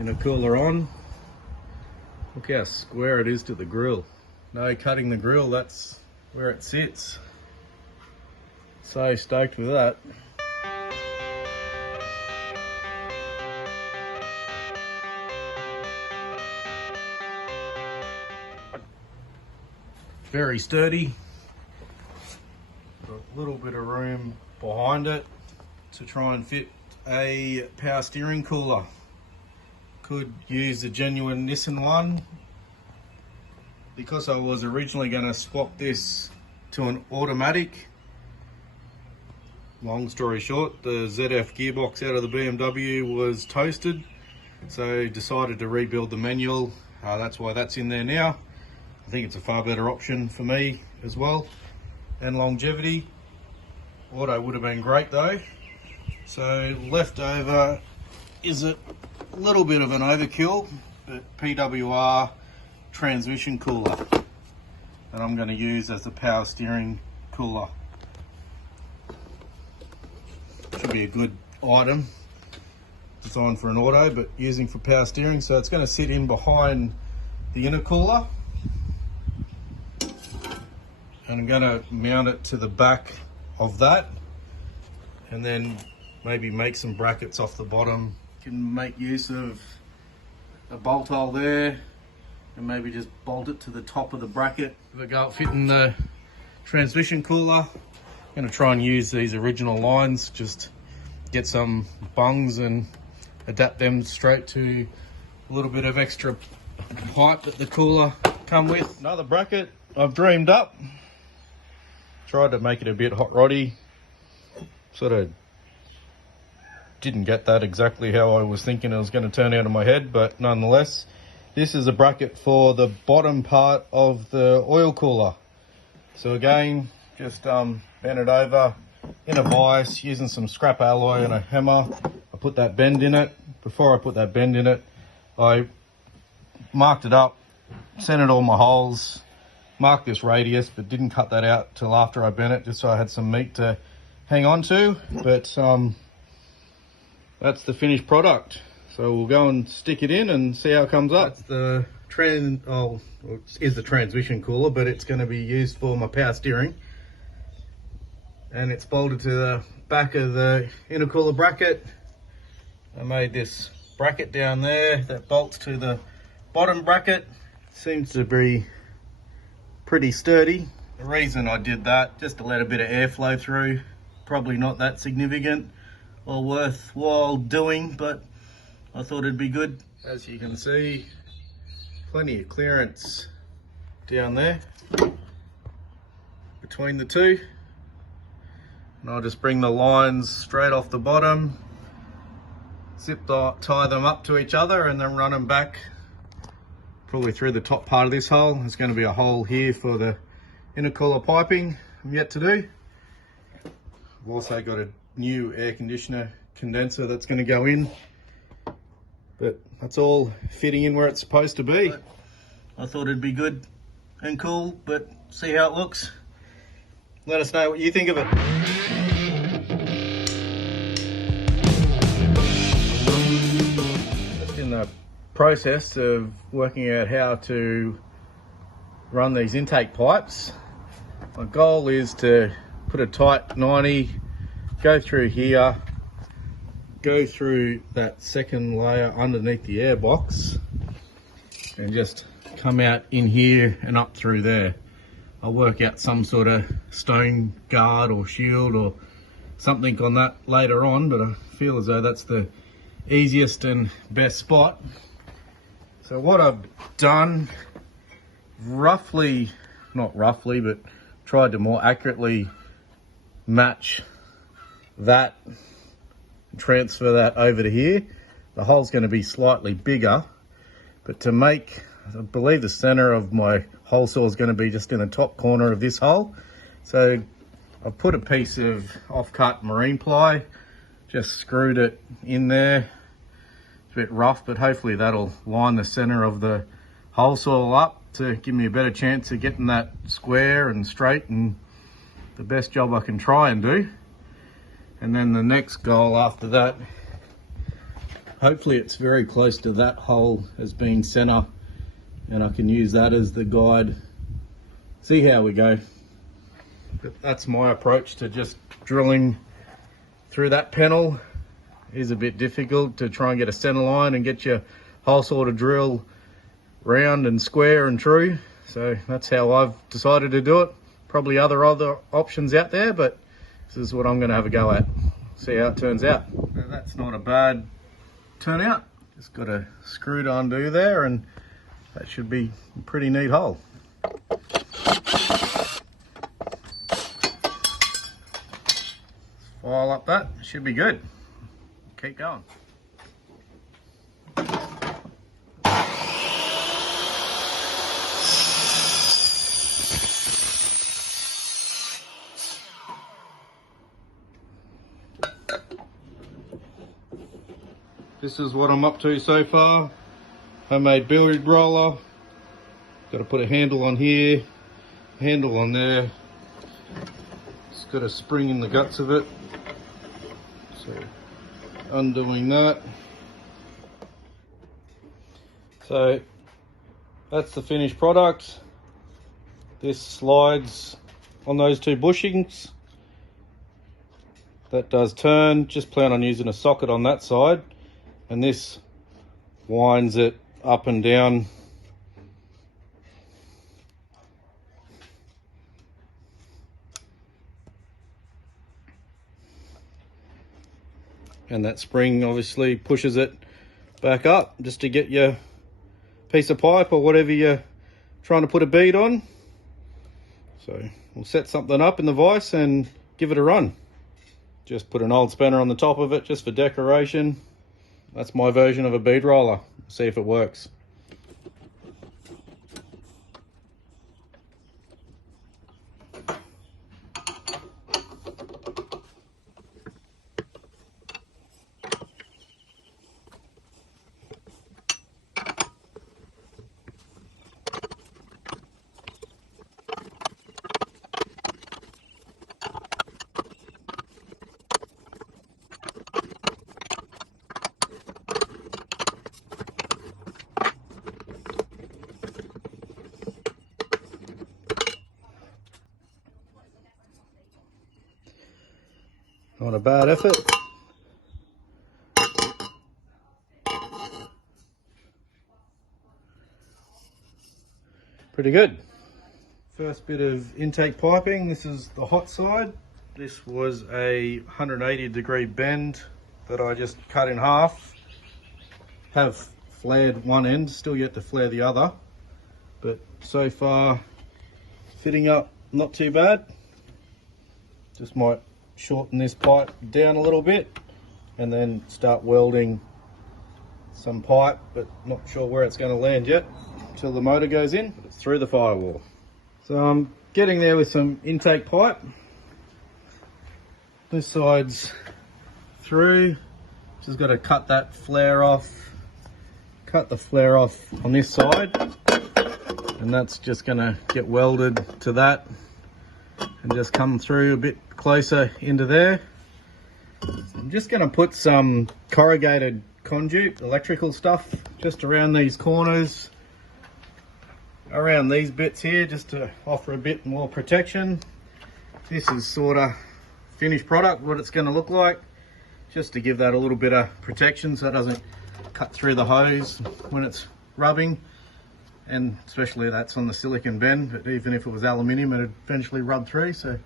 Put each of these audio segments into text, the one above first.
intercooler on. Look how square it is to the grill. No cutting the grill, that's where it sits. So stoked with that. Very sturdy. Got a little bit of room behind it to try and fit a power steering cooler. Could use a genuine Nissan one. Because I was originally going to swap this to an automatic, long story short, the ZF gearbox out of the BMW was toasted, so decided to rebuild the manual. That's why that's in there now. I think it's a far better option for me as well, and longevity. Auto would have been great though. So left over is a little bit of an overkill, but PWR transmission cooler that I'm going to use as the power steering cooler. Should be a good item, designed for an auto but using for power steering. So it's going to sit in behind the intercooler, and I'm going to mount it to the back of that, and then maybe make some brackets off the bottom. Can make use of a bolt hole there and maybe just bolt it to the top of the bracket. If I go up fitting the transmission cooler, I'm going to try and use these original lines, just get some bungs and adapt them straight to a little bit of extra height that the cooler come with. Another bracket I've dreamed up. Tried to make it a bit hot roddy. Sort of didn't get that exactly how I was thinking it was going to turn out in my head, but nonetheless, this is a bracket for the bottom part of the oil cooler. So again, just bent it over in a vise using some scrap alloy and a hammer. I put that bend in it. Before I put that bend in it, I marked it up, centered all my holes, marked this radius, but didn't cut that out till after I bent it, just so I had some meat to hang on to. But that's the finished product. So we'll go and stick it in and see how it comes up. That's the is the transmission cooler, but it's going to be used for my power steering. And it's bolted to the back of the intercooler bracket. I made this bracket down there that bolts to the bottom bracket. Seems to be pretty sturdy. The reason I did that, just to let a bit of airflow through. Probably not that significant or worthwhile doing, but I thought it'd be good. As you can see, plenty of clearance down there between the two. And I'll just bring the lines straight off the bottom, zip tie them up to each other, and then run them back probably through the top part of this hole. There's going to be a hole here for the intercooler piping I'm yet to do. I've also got a new air conditioner condenser that's going to go in, but that's all fitting in where it's supposed to be. I thought it'd be good and cool, but see how it looks. Let us know what you think of it. Just in the process of working out how to run these intake pipes. My goal is to put a tight 90, go through here, go through that second layer underneath the airbox, and just come out in here and up through there. I'll work out some sort of stone guard or shield or something on that later on, but I feel as though that's the easiest and best spot. So what I've done, not roughly, but tried to more accurately match that, transfer that over to here. The hole's going to be slightly bigger, but to make, I believe the center of my hole saw is going to be just in the top corner of this hole. So I've put a piece of off-cut marine ply, just screwed it in there. It's a bit rough, but hopefully that'll line the center of the hole saw up to give me a better chance of getting that square and straight and the best job I can try and do. And then the next goal after that, hopefully it's very close to that hole as being center, and I can use that as the guide. See how we go. But that's my approach to just drilling through that panel. It is a bit difficult to try and get a center line and get your hole saw to drill round and square and true. So that's how I've decided to do it. Probably other options out there, but this is what I'm going to have a go at. See how it turns out. Now, that's not a bad turnout. Just got a screw to undo there, and that should be a pretty neat hole. File up that, should be good. Keep going. This is what I'm up to so far. Homemade billiard roller. Got to put a handle on here, handle on there. It's got a spring in the guts of it. So undoing that. So that's the finished product. This slides on those two bushings. That does turn. Just plan on using a socket on that side. And this winds it up and down. And that spring obviously pushes it back up just to get your piece of pipe or whatever you're trying to put a bead on. So we'll set something up in the vise and give it a run. Just put an old spanner on the top of it just for decoration. That's my version of a bead roller. See if it works. Not a bad effort. Pretty good. First bit of intake piping. This is the hot side. This was a 180-degree bend that I just cut in half. Have flared one end, still yet to flare the other. But so far, fitting up not too bad. Just might shorten this pipe down a little bit and then start welding some pipe, but not sure where it's going to land yet until the motor goes in. It's through the firewall. So I'm getting there with some intake pipe. This side's through. Just got to cut that flare off. Cut the flare off on this side, and that's just going to get welded to that and just come through a bit closer into there. I'm just going to put some corrugated conduit, electrical stuff, just around these corners, around these bits here, just to offer a bit more protection. This is sort of finished product, what it's going to look like, just to give that a little bit of protection so it doesn't cut through the hose when it's rubbing. And especially that's on the silicon bend, but even if it was aluminium, it'd eventually rub through. So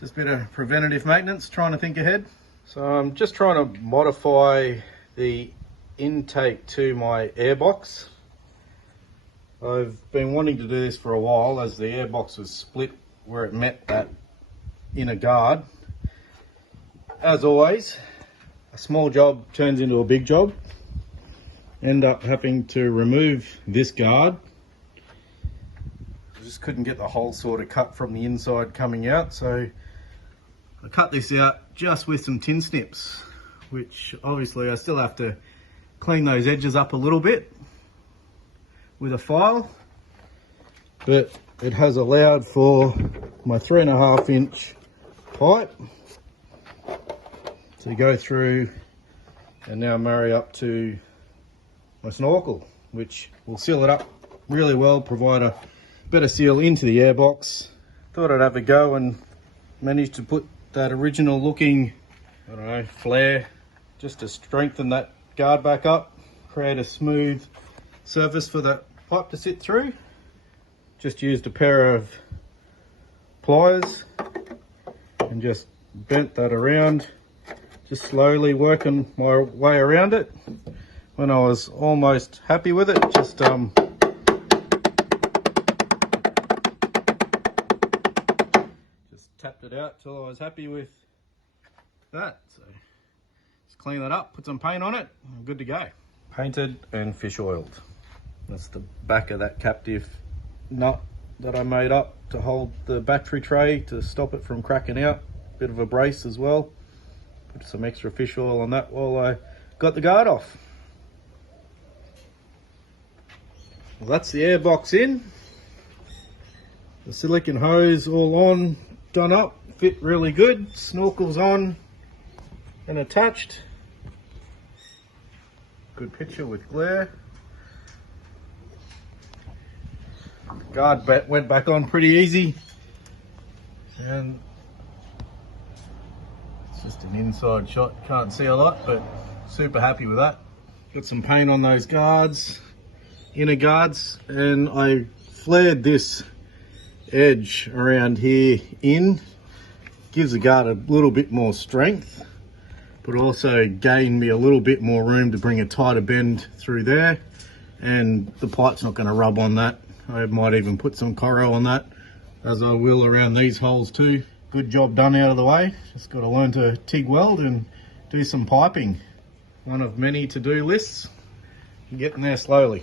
just a bit of preventative maintenance, trying to think ahead. So I'm just trying to modify the intake to my airbox. I've been wanting to do this for a while, as the airbox was split where it met that inner guard. As always, a small job turns into a big job. End up having to remove this guard. I just couldn't get the hole sort of cut from the inside coming out, so I cut this out just with some tin snips, which obviously I still have to clean those edges up a little bit with a file, but it has allowed for my 3.5 inch pipe to go through and now marry up to my snorkel, which will seal it up really well, provide a better seal into the airbox. Thought I'd have a go and managed to put that original looking, I don't know, flare just to strengthen that guard back up, create a smooth surface for that pipe to sit through. Just used a pair of pliers and just bent that around, just slowly working my way around it. When I was almost happy with it, just tapped it out till I was happy with that. So just clean that up, put some paint on it, and good to go. Painted and fish oiled. That's the back of that captive nut that I made up to hold the battery tray to stop it from cracking out. Bit of a brace as well. Put some extra fish oil on that while I got the guard off. Well, that's the airbox in. The silicone hose all on, done up, fit really good. Snorkel's on and attached. Good picture with glare. The guard went back on pretty easy, and it's just an inside shot, can't see a lot, but super happy with that. Got some paint on those guards, inner guards, and I flared this edge around here in. Gives the guard a little bit more strength, but also gained me a little bit more room to bring a tighter bend through there, and the pipe's not going to rub on that. I might even put some Coro on that, as I will around these holes too. Good job done out of the way. Just got to learn to TIG weld and do some piping. One of many to-do lists. Getting there slowly.